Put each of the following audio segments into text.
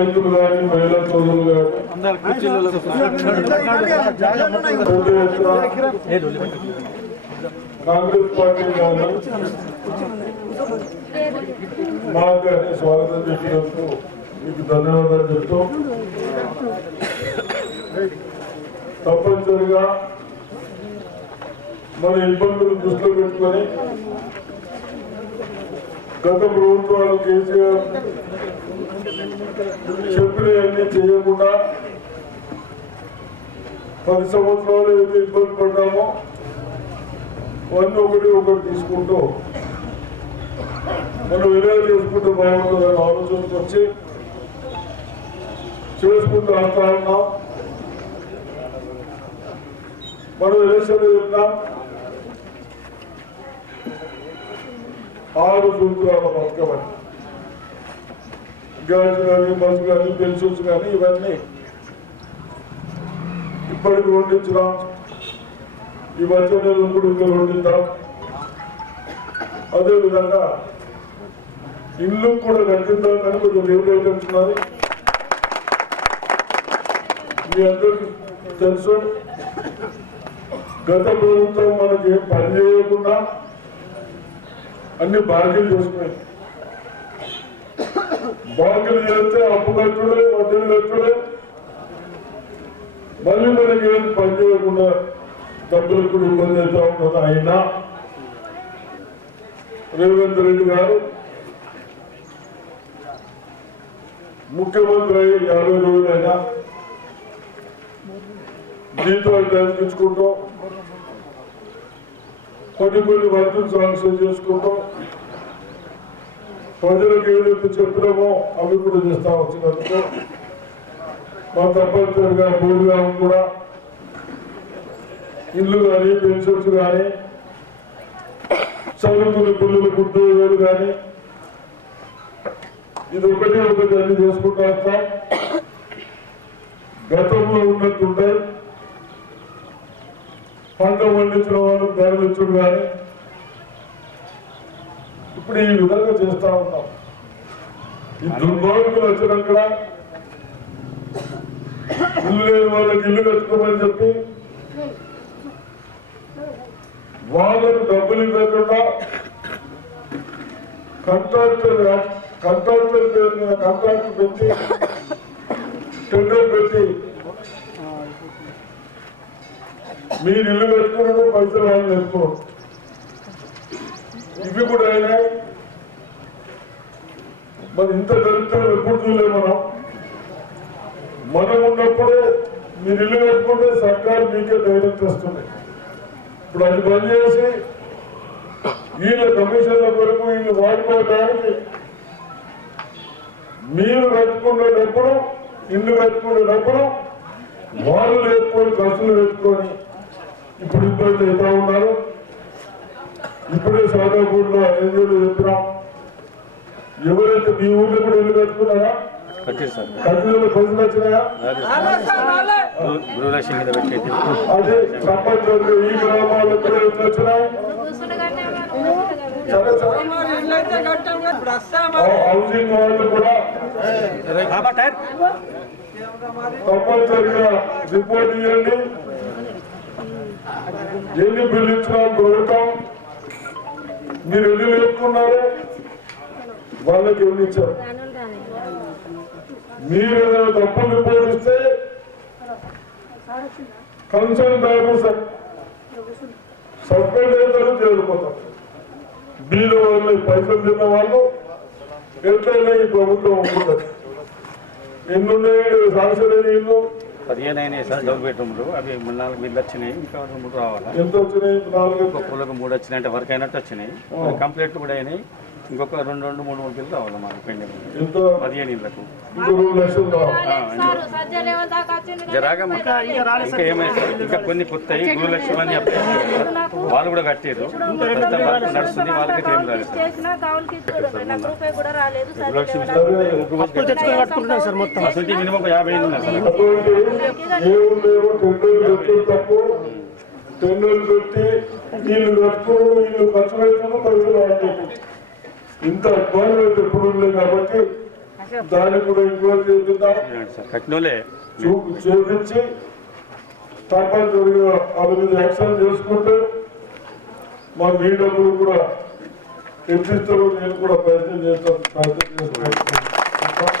రైతులు కానీ మహిళా సోదరులు కానీ కాంగ్రెస్ పార్టీ కానీ కానీ స్వాగతం చెప్పినందుకు మీకు ధన్యవాదాలు చెప్తూ తప్పనిసరిగా మన ఇబ్బందులు దృష్టిలో పెట్టుకొని గత ప్రభుత్వాలు కేసీఆర్ చెప్పినవన్నీ చేయకుండా పది సంవత్సరాలు ఏదైతే ఇబ్బంది పడ్డామో అవన్నీ ఒకటి ఒకటి తీసుకుంటూ మనం ఎలా చేసుకుంటే బాగుంటుందని ఆలోచనకు వచ్చి చేసుకుంటూ వస్తా ఉన్నాం. మనం ఎలక్షన్ చెప్తాం ఆరు సూత్రాల బతుకమని గర్ల్స్ కానీ బస్సు కానీ పెన్షన్స్ కానీ ఇవన్నీ ఇప్పటికి రెండించినాం ఈ వచ్చే నెలలో కూడా ఇంకా అదేవిధంగా ఇల్లు కూడా కట్టిద్దాం కానీ కొంచెం లేట్ మీ అందరికీ తెలుసు. గత ప్రభుత్వం మనకి పని చేయకుండా అన్ని బాధ్యతలు చేసుకున్నాయి. బ్యాంకులు చేస్తే అప్పు కట్టుడే వడ్డీలు కట్టుడే. మళ్ళీ మనకి ఏం పని చేయకుండా డబ్బులు కూడా ఇబ్బంది అవుతా ఉంటుంది అయినా? రేవంత్ రెడ్డి గారు ముఖ్యమంత్రి అయ్యి యాభై రోజులైనా జీతాలు తగ్గించుకుంటూ కొన్ని కొన్ని వర్కులు శాంక్షన్ చేసుకుంటూ? ప్రజలకు ఏదైతే చెప్పినామో అవి కూడా చేస్తా వచ్చినందుకు మా తప్పనిసరిగా భూమిగా కూడా ఇల్లు కానీ పెన్షన్స్ కానీ చదువుకునే పిల్లలకు ఉద్యోగాలు కానీ ఇది ఒకటి ఒకటి అన్ని చేసుకుంటా వస్తాం. గతంలో ఉన్నట్టుంటాయి పంట పండించిన వాళ్ళు ధరలు ఇచ్చుడు కానీ ఇప్పుడు ఈ విధంగా చేస్తా ఉన్నాం ఈ దుర్భాగ్యులు వచ్చినాక ఇల్లు లేని వాళ్ళకి ఇల్లు కట్టుకోమని చెప్పి వాళ్ళకు డబ్బులు ఇవ్వకుండా కంట్రాక్టర్ కంట్రాక్టర్ పేరు మీద పెట్టి టెండర్ పెట్టి మీరు ఇల్లు కట్టుకున్నప్పుడు పైసలు వాళ్ళు నేర్చుకో ఇవి కూడా అయినాయి. మరి ఇంత దరిద్రం ఎప్పుడు చూడలేదు మనం మనం ఉన్నప్పుడు మీరు ఇల్లు కట్టుకుంటే సర్కారు మీకే ధైర్యం తెస్తుంది. ఇప్పుడు అది బంద్ చేసి వీళ్ళ కమిషన్ల కొరకు వీళ్ళు వాడుకోవడానికి మీరు కట్టుకునేటప్పుడు ఇల్లు కట్టుకునేటప్పుడు వాళ్ళు వేసుకొని ఖర్చులు పెట్టుకొని ఇప్పుడు ఇబ్బంది అవుతా ఉన్నారు. ఇప్పుడే సాదాపూర్లో ఎన్నికలు చెప్పినాం ఎవరైతే మీ ఊళ్ళో కూడా ఇల్లు కట్టుకున్నారా? పైసలు వచ్చినాయా? అదే ఈ గ్రామాల్లో కూడా వచ్చినాయి? హౌసింగ్ వాళ్ళు కూడా తప్పనిసరిగా రిపోర్ట్ ఇవ్వండి. ఎన్ని బిల్లు ఇచ్చినా ప్రభుత్వం మీరు ఎన్ని లేపుకున్నారు వాళ్ళకి ఎవరిచ్చారు మీరు ఏదైనా తప్పులు రిపోర్ట్ కన్సర్న్ డ్రైవర్ సస్పెండ్ అవుతారు చేరిపోతారు బీద వాళ్ళు పైసలు తిన్న వాళ్ళు ఎట్లయినా ఈ ప్రభుత్వం ఉంటుంది ఎన్నున్నాయి సాంక్షన్ అయిన ఇల్లు? పదిహేను అయినాయి సార్ డబుల్ బెడ్రూమ్లు అవి మూడు నాలుగు బిల్లు వచ్చినాయి. ఇంకా రెండు మూడు రావాలా? నాలుగు ఒక్కొక్కరికి మూడు వచ్చినాయి అంటే వర్క్ అయినట్టు వచ్చినాయి. కంప్లీట్ కూడా అయినాయి. ఇంకొక రెండు రెండు మూడు మూడు బిల్లు రావాలి మాకు పెండింగ్. పదిహేను ఇళ్ళకు ఇంకో. లక్షలు ఏమైనా కొన్ని కొత్తవి గృహలక్ష్మి అని అప్లై చేశారు. వాళ్ళు కూడా కట్టారు నడుస్తుంది వాళ్ళకి ఏం రాలేదు. అసలు మినిమం యాభై టెండర్లు పెట్టి వీళ్ళు కట్టుకోవడం వీళ్ళు ఖర్చు పెట్టడం పైసలు ఇంత అయితే ఎప్పుడు లేదు కాబట్టి దాన్ని కూడా ఎంక్వైరీ చేద్దాం కట్టినోలే చూపు చేపించి తప్పనిసరిగా మీద యాక్షన్ చేసుకుంటే మా మీ డబ్బులు కూడా తెప్పిస్తారు నేను కూడా ప్రయత్నం చేస్తాను ప్రయత్నం చేస్తాను.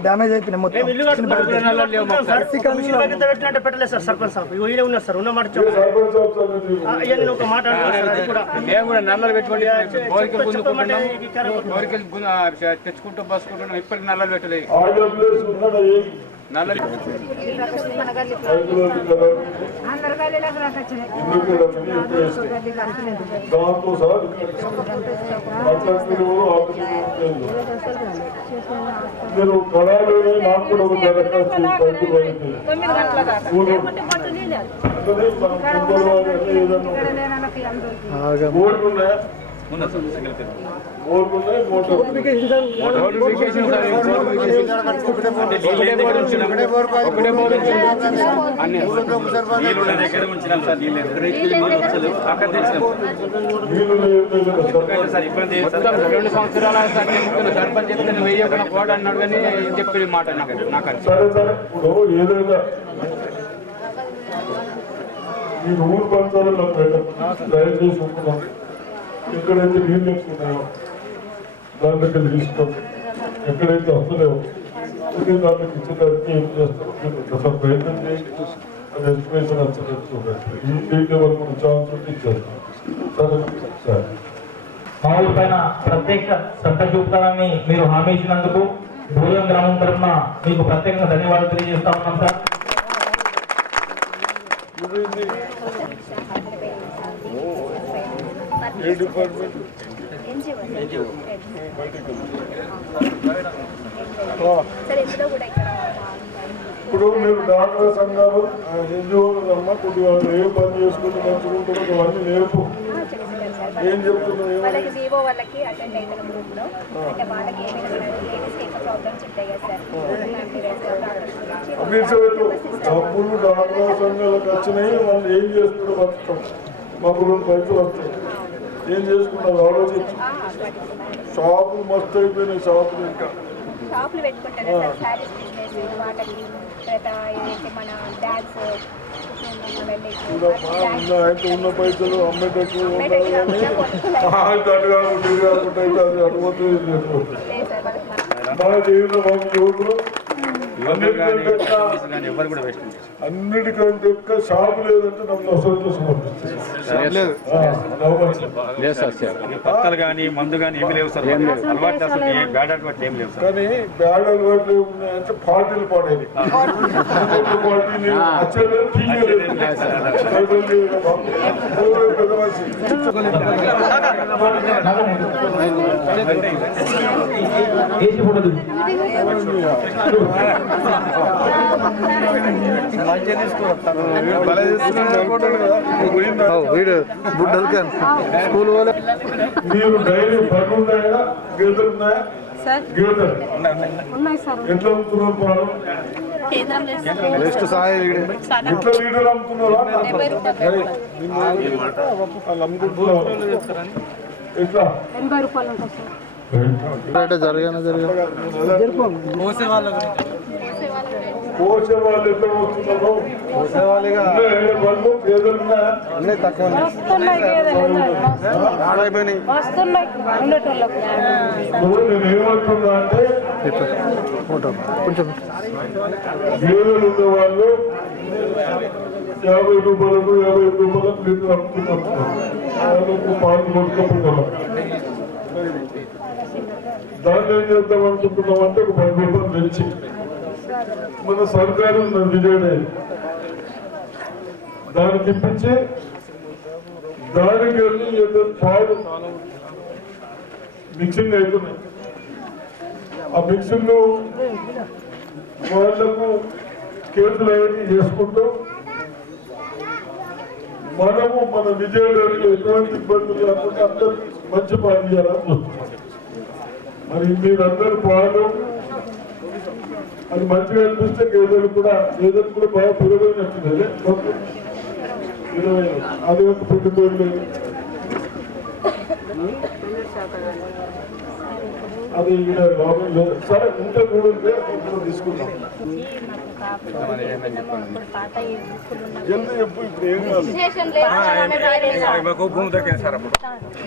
డ్యామేజ్ అయిపోయినాయి మొత్తం పెట్టలేదు సార్ సర్పంచ్ సాబ్ ఉన్నారు సార్ ఉన్న మాట చెప్పు ఒక మాట మేము తెచ్చుకుంటూ బస్సుకుంటున్నాం ఇప్పటికి నల్లలు పెట్టలేదు దాంతో సహా మీరు కళాలోనే నాకు కూడా ఒక దరఖాస్తు దగ్గర ఉంచినాం సార్ నీళ్ళు అక్కడ తెచ్చినాం సార్ ఇబ్బంది రెండు సంవత్సరాల సార్ సర్పంచ్ చెప్తే నువ్వు వెయ్యకుండా అన్నాడు కానీ చెప్పి మాట నాకు నాకు సరే సరే ఇప్పుడు ఏదైనా ఈ ఊరు దయచేసి ఎక్కడైతే నీళ్ళు ఎక్కున్నాయో దాంట్లోకి తీసుకోండి. ఎక్కడైతే వస్తలేవో ఇది దాంట్లోకి ఇచ్చేదానికి ఏం చేస్తారో మీరు ఒకసారి ప్రయత్నం చేయండి. అది ఎస్టిమేషన్ వచ్చేటట్టు ఈ డేట్ వరకు మన ఉంటే ఇచ్చేస్తాం సరే సరే. మా ఊరి పైన ప్రత్యేక శ్రద్ధ చూపుతానని మీరు హామీ ఇచ్చినందుకు భూలం గ్రామం తరఫున మీకు ప్రత్యేకంగా ధన్యవాదాలు తెలియజేస్తా ఉన్నాం సార్. ఏ డిపార్ట్మెంట్? ఇప్పుడు మీరు డాక్టర్ సంఘాలు ఎన్జిఓలు అమ్మ కొద్దిగా ఏ పని చేసుకుంటూ మంచుకుంటారో అవన్నీ నేర్పు. ఏం చెప్తున్నావు ఏమని? వాళ్ళకి జీవో వాళ్ళకి అటెండ్ అవుతారు గ్రూప్లో అంటే వాళ్ళకి ఏమైనా లేడీస్ ఎక్కువ ప్రాబ్లమ్స్ ఉంటాయి కదా సార్ మీరు చెప్పు. డబ్బులు డాక్టర్ సంఘాలకు వచ్చినాయి వాళ్ళు ఏం చేస్తున్నారు బతుకుతాం మాకు రెండు పైసలు వస్తాయి. ఏం చేసుకున్నారు ఆలోచించు. షాపులు మస్తు అయిపోయినాయి షాపులు ఇంకా. షాపులు పెట్టుకుంటారు సార్ శారీస్ బిజినెస్ వాళ్ళకి తర్వాత ఏదైతే మన బ్యాగ్స్ చూడమ్మా ఉన్న పైసలు? అమ్మేటట్టు అటు కాకుండా ఇది కాకుండా అయితే అది జీవితం యువకులు ఎవరు? కూడా వేస్ట్ అన్నిటికంటే ఎక్కువ షాపు లేదంటే నన్ను అసలు కానీ మందు కానీ ఏమి లేవు సార్. అలవాటు అసలు ఏ బ్యాడ్ అలవాటు ఏం లేవు సార్. కానీ బ్యాడ్ అలవాట్లు ఏమున్నాయంటే పార్టీలు పాడేది. పార్టీని వీడు బుడ్డలకి స్కూల్ మీరు డైరీ బర్రెలు ఉన్నాయా గేదెలు ఉన్నాయా ఎట్లా అమ్ముతున్నారు పాలు? కేంద్రం నెక్స్ట్ సాయి అమ్ముతున్నారా? ఎట్లా? ఎనభై రూపాయలు జరగానే జరగా పోసే వాళ్ళు ఎట్లా పోసే తక్కువ అంటే గేదెలు ఉన్న వాళ్ళు యాభై రూపాయలకు యాభై రూపాయలకు లీటర్ అమ్ముతున్నారు పాలు కొట్టుకుంటున్నాం దాన్ని ఏం చేద్దాం అనుకుంటున్నాం అంటే ఒక పది రూపాయలు తెచ్చి మన సర్కారు విజయుడే అయింది దానికి ఇప్పించి దానికి వెళ్ళి ఏదో పాడు. మిక్సింగ్ అవుతున్నాయి ఆ మిక్సింగ్ వాళ్ళకు కేసులు అవన్నీ చేసుకుంటూ మనము మన విజయవాడలో ఎటువంటి ఇబ్బందులు లేకుండా అందరూ మంచి పని చేయాలని చూస్తున్నాం. మరి మీరందరూ పాలు అది మంచిగా అనిపిస్తే గేదెలు కూడా గేదెలు కూడా బాగా పురోగతి ఇరవై అది? ఒక పుట్టుకోండి అది ఈడ లాభం లేదు సరే ఉంటే కూడా ఉంటే తీసుకుందాం చెప్పు ఇప్పుడు ఏం కాదు భూమి సార్ అప్పుడు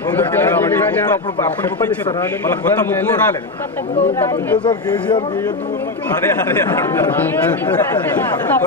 భూమి అప్పుడు అప్పుడు బుక్ ఇచ్చారు కొత్త బుక్ రాలేదు సార్ కేసీఆర్ అదే అదే